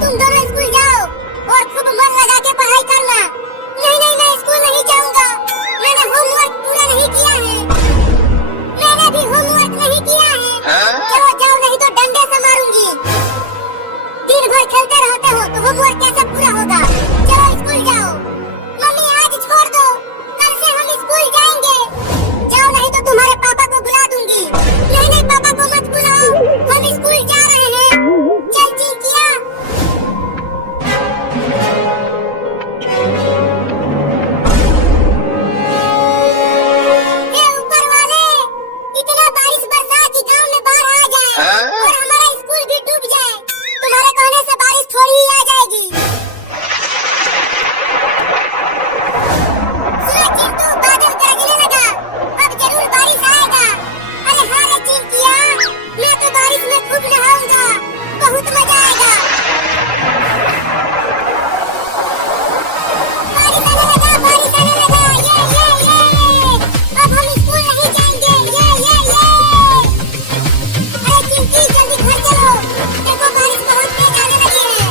तुम दोनों स्कूल जाओ और खूब मन लगा के पढ़ाई करना। नहीं नहीं, मैं स्कूल नहीं जाऊंगा। मैंने होमवर्क पूरा नहीं किया है। मैंने भी होमवर्क नहीं किया है। चलो जाओ, नहीं तो डंडे से मारूंगी। दिन भर खेलते रहते हो तो होमवर्क कैसे पूरा होगा। चलो स्कूल जाओ। मम्मी आज छोड़ दो, कल से हम स्कूल जाएंगे। जाओ, नहीं तो तुम्हारे पापा को बुला दूंगी। नहीं नहीं, पापा को मत बुलाओ, हम स्कूल जा रहे हैं। चल चिंकिया। हे ऊपर वाले, इतना बारिश बरसा कि गांव में बाढ़ आ जाए और हमारा स्कूल भी डूब जाए। तुम्हारे कहने से बारिश थोड़ी ही आ जाएगी। सुनो चिंटू, बादल गरजने लगा, अब जरूर बारिश आएगा। अरे हाँ रे चिंकिया, मैं तो बारिश में खूब नहाऊंगा, बहुत मजा आएगा। बारिश आने लगा, ये अब हम स्कूल नहीं जाएंगे। अरे चिंकी, जल्दी घर चलो, देखो बारिश बहुत तेज आने लगी है,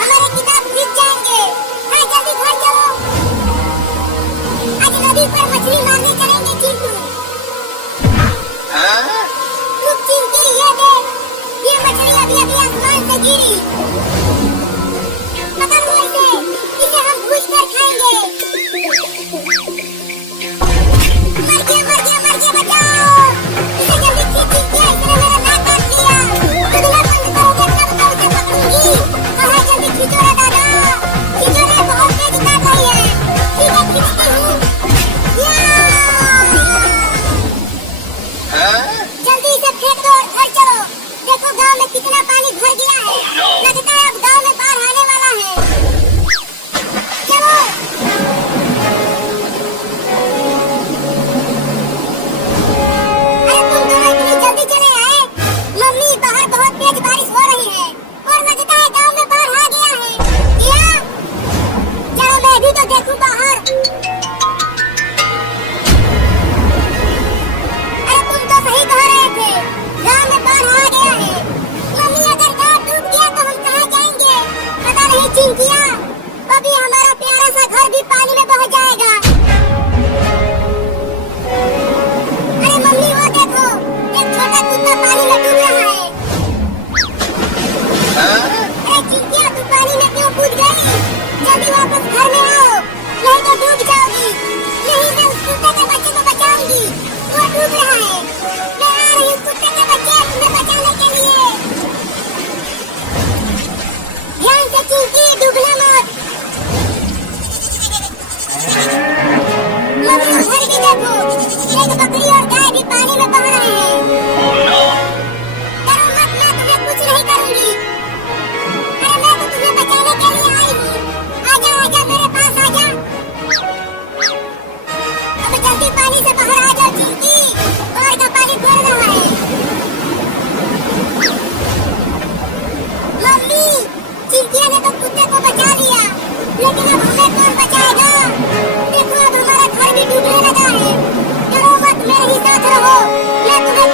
हमारे किताब भीग जाएंगे। हाँ जल्दी घर चलो, आज नदी पर मछली मारने चलेंगे चिंटू। रुक चिंकी, ये देख, ये मछली अभी अभी आसमान से गिरी। पकड़ लो इसे हम भूज कर खाएंगे। मर गया, बचाओ। इसे जल्दी चिंकिया, इसने मेरा नाक काट लिया। दुनिया बंद करोगे तब तो उसे पकड़ूंगी। हाँ जल्दी खींचो रे दादा, खींचो रे, बहुत तेज काट रही है। ठीक है, खींचती हूँ। जल्दी इसे फेंक दो और घर चलो। देखो गांव में कितना पानी भर गया है। लगता है अब गांव में बाढ़ आने वाला है। चलो। अरे तुम दोनों इतनी जल्दी चले आए। मम्मी, बाहर बहुत तेज बारिश हो रही है और लगता है गांव में बाढ़ आ गया है। या चलो मैं भी तो देखूं बाहर। अरे तुम तो सही कह रहे थे, गांव में बाढ़ आ गया है। मम्मी, अगर गांव डूब गया तो हम कहाँ जाएंगे। पता नहीं चिंकिया, अभी हमारा प्यारा सा घर भी पानी में बह जाएगा। अरे मम्मी, वो देखो, एक छोटा कुत्ता पानी में डूब रहा है। अरे चिंकिया, तू पानी में क्यों कूद गई। जल्दी वापस घर में आओ, नहीं तो डूब जाओगी। नहीं, मैं उस कुत्ते के बच्चे को बचाऊंगी, वो डूब रहा है। मैं आ रही हूँ कुत्ते के बच्चे, तुम्हें बचाने के लिए। ध्यान से चिंकी, डूबना मत। मम्मी, उधर भी देखो, एक बकरी और गाय भी पानी में बह रहे हैं। डरो मत, मैं तुम्हें कुछ नहीं करूंगी। अरे मैं तो तुम्हें बचाने के लिए आई हूँ। आजा मेरे पास आजा। अब जल्दी पानी से बाहर आ जाओ चिंकी, बाढ़ का पानी बढ़ रहा है। मम्मी, चिंकिया ने तो कुत्ते को बचा लिया, लेकिन अब हमें कौन बचाएगा। देखो अब हमारा घर भी डूबने लगा है। डरो मत, मेरे ही साथ रहो, मैं तुम्हें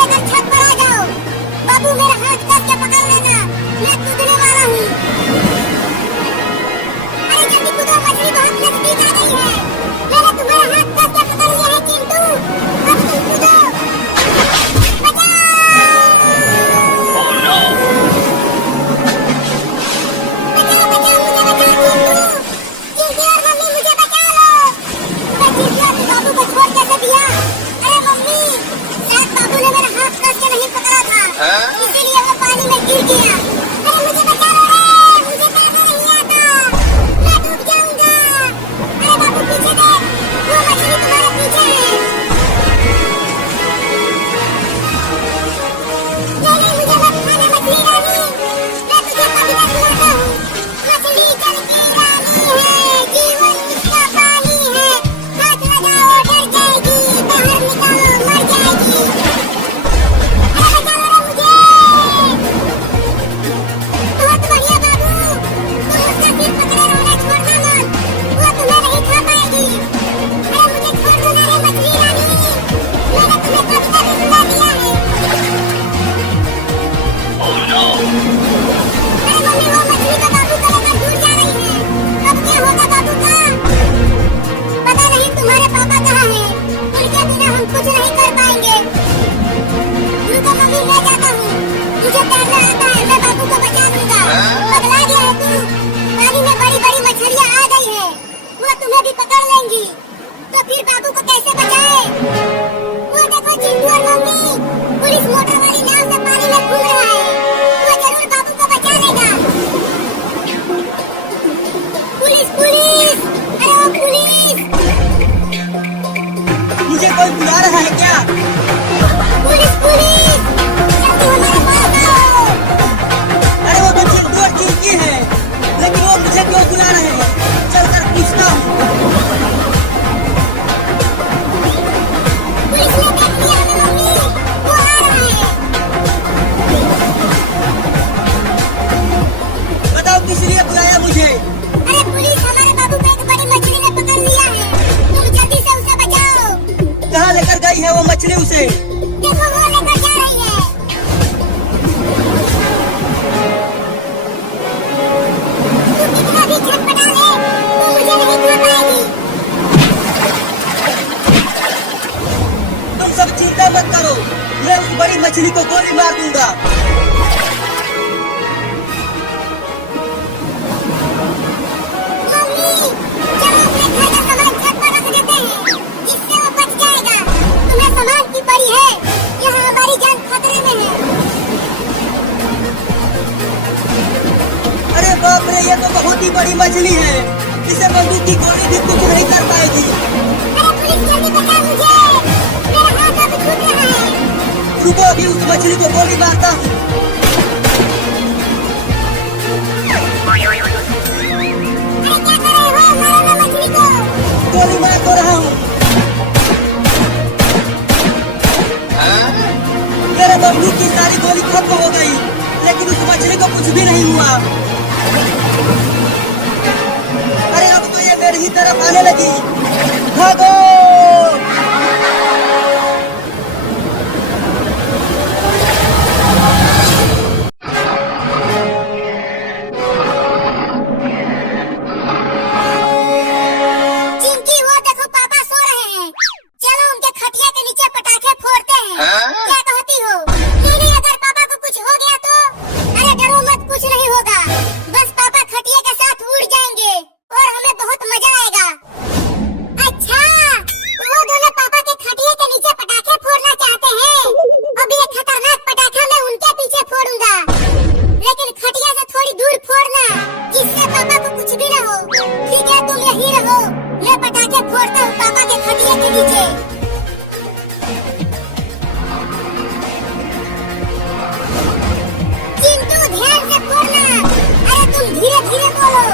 लेकर छत पर आ जाओ। बाबू मेरा हाथ कस के पकड़ लेना, मैं कूदने वाला हूँ। अरे जल्दी कूदो, मछली बहुत नजदीक आ गई है। मैंने तुम्हारा हाथ कस के पकड़ लिया है चिंटू, अब तुम कूदो। इसीलिए वो पानी में गिर गया। अरे मुझे बचा लो रे, मुझे तैरना नहीं आता, मैं डूब जाऊंगा। अरे बाबू पीछे देख, वो मछली तुम्हारे पीछे है। नहीं मुझे मत खाना मछली रानी, मैं तुझे कभी ना खिलाता हूँ। मछली जल की रानी है, जीवन इसका पानी है, हाथ लगाओ डर जाएगी, बाहर निकालो मर जाएगी। कोई बुला रहा है क्या? पुलिस पुलिस, जल्दी हमारे पास आओ। अरे वो बच्चे दूर चूकी है, लेकिन वो मुझे क्यों बुला रहे हैं? चलकर पूछता हूँ। पुलिस ने देख लिया हमें मम्मी, वो आ रहा है। बताओ किस लिए बुलाया मुझे? अरे पुलिस, हमारे बाबू को एक बड़ी मछली ने पकड़ लिया है, तुम जल्दी से उसे बचाओ। कहाँ लेकर गई है वो मछली उसे? देखो वो लेकर जा रही है। तू कितना भी छटपटा ले, वो मुझे नहीं खा पाएगी। तुम सब चिंता मत करो, मैं उस बड़ी मछली को गोली मार दूंगा। मम्मी, चलो अपने घर का सामान छत पर रख देते हैं, जिससे वो बच जाएगा। तुम्हें सामान की पड़ी है, यहाँ हमारी जान खतरे में है। अरे बाप रे, ये तो बहुत ही बड़ी मछली है, इसे बंदूक की गोली भी कुछ नहीं कर पाएगी। अरे पुलिस जल्दी बचा मुझे, मेरा हाथ अब छूट रहा है। रुको, अभी उस मछली को गोली मारता हूँ। अरे क्या कर रहे हो, मारो ना मछली को। गोली मार तो रहा हूँ। मेरे बंदूक की सारी गोली खत्म हो गई, लेकिन उस मछली को कुछ भी नहीं हुआ। अरे अब तो ये मेरी ही तरफ आने लगी, भागो। चिंकी, वो देखो पापा सो रहे हैं, चलो उनके खटिया के नीचे पटाखे फोड़ते हैं। क्या कहती हो? नहीं, अगर पापा को कुछ हो गया तो? अरे डरो मत, कुछ नहीं होगा, बस पापा खटिया के साथ उड़ जाएंगे और हमें बहुत मजा आएगा। अच्छा, वो दोनों पापा के खटिया के नीचे पटाखे फोड़ना चाहते हैं। अब ये खतरनाक पटाखा मैं उनके पीछे फोड़ूंगा, लेकिन खटिया से थोड़ी दूर फोड़ना, जिससे पापा को कुछ भी न हो। ठीक है, तुम यहीं रहो, मैं पटाखे फोड़ता हूँ पापा के खटिया के नीचे। चिंटू, ध्यान से फोड़ना। अरे तुम धीरे धीरे बोलो,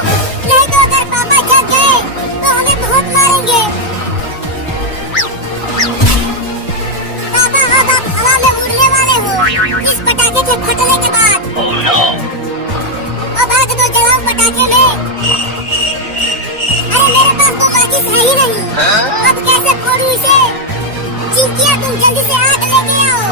नहीं तो अगर पापा जग गए तो हमें बहुत मारेंगे। पापा, अब आप हवा में उड़ने वाले हो इस पटाखे के फटने के बाद। अब आग तो जलाओ पटाखे में। अरे मेरे पास तो माचिस है ही नहीं, अब कैसे फोड़ूं इसे? चिंकिया, तुम जल्दी से आग लेके आओ,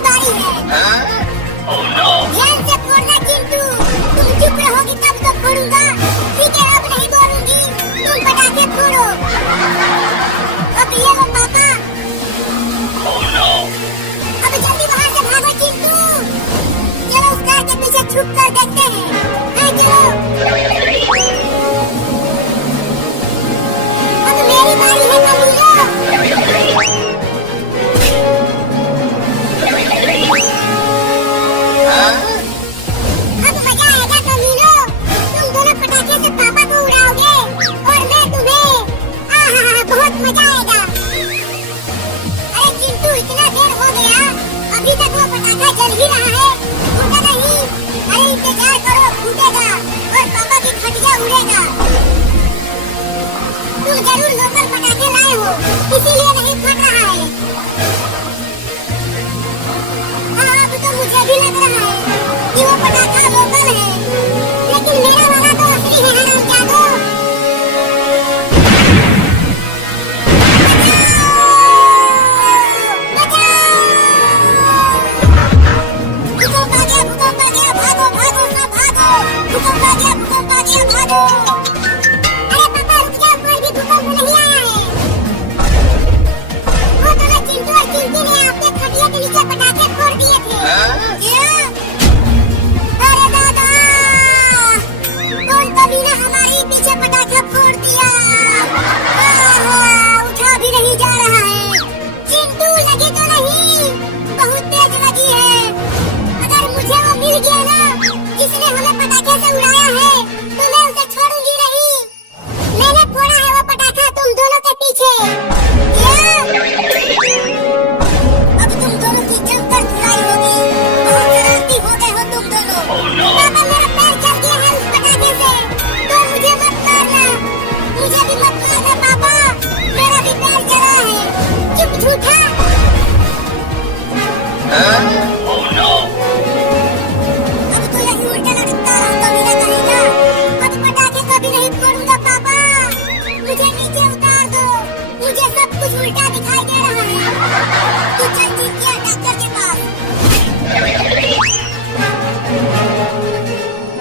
मेरी बारी है। ध्यान से फोड़ना चिंटू, तुम चुप रहोगी तब तो फोड़ूंगा। ठीक है, अब नहीं बोलूंगी, तुम पटाखे फोड़ो। अब ये लो पापा। अब जल्दी बाहर से भागो चिंटू। चलो उस कार के पीछे छुप कर देखते हैं। हाँ चलो। अब मेरी बारी है कमीनो। अब मजा आएगा कमीनो। तुम दोनों पटाखे से पापा को उड़ाओगे और मैं तुम्हें। आहा, बहुत मजा आएगा। अरे चिंटू, इतना देर हो गया, अभी तक वो पटाखा जल ही रहा है। फूटा नहीं। अरे इंतजार करो, फूटेगा और पापा की खटिया उड़ेगा। तुम जरूर लोकल पटाखे लाए हो, इसीलिए नहीं फट रहा है। हाँ, अब तो मुझे भी लग रहा है कि वो पटाखा लोकल है, लेकिन मेरा वाला तो असली है हरामजादो। भूकंप आ गया, भूकंप आ गया, भागो भागो सब भागो। भूकंप आ गया, भूकंप आ गया, भागो। अरे पापा रुक जाओ, कोई भी भूकंप नहीं आया है। वो तो ना चिंटू और चिंटी ने आपके खटिया के नीचे पटाखे फोड़ दिए थे। क्या? अरे दादा, कौन कमीना हमारे पीछे पटाखा फोड़ दिया। उठा भी नहीं जा रहा है। चिंटू, लगी तो नहीं, बहुत तेज लगी है। अगर मुझे वो मिल गया ना, जिसने हमें पटाखे से उड़ाया है, तो मैं उसे छोड़ूंगी नहीं। मैंने फोड़ा है वो पटाखा तुम दोनों के पीछे। क्या? अब तुम दोनों की जमकर धुलाई होगी। बहुत शरारती हो गए हो तुम दोनों। पापा, मेरा पैर जल गया है उस पटाखे से, तो मुझे मत मारना। मुझे भी मत मारना पापा, मेरा भी पैर जला है। चुप झूठा। अब तो यही उल्टा लटकता रहा कमीना कहेगा। अब पटाखे कभी नहीं फोड़ूंगा पापा, मुझे नीचे उतार दो। मुझे सब कुछ उल्टा दिखाई दे रहा है। तू चल चिंटिया डॉक्टर के पास।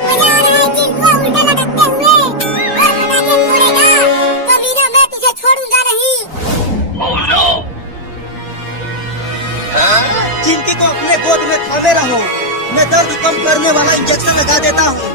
मजा आ रहा है चिंटू उल्टा लटकते हुए और पटाखे फोड़ेगा। कमीना, मैं तुझे छोड़ूंगा नहीं। चिंटी को अपने गोद में थामे रहो, मैं दर्द कम करने वाला इंजेक्शन लगा देता हूँ।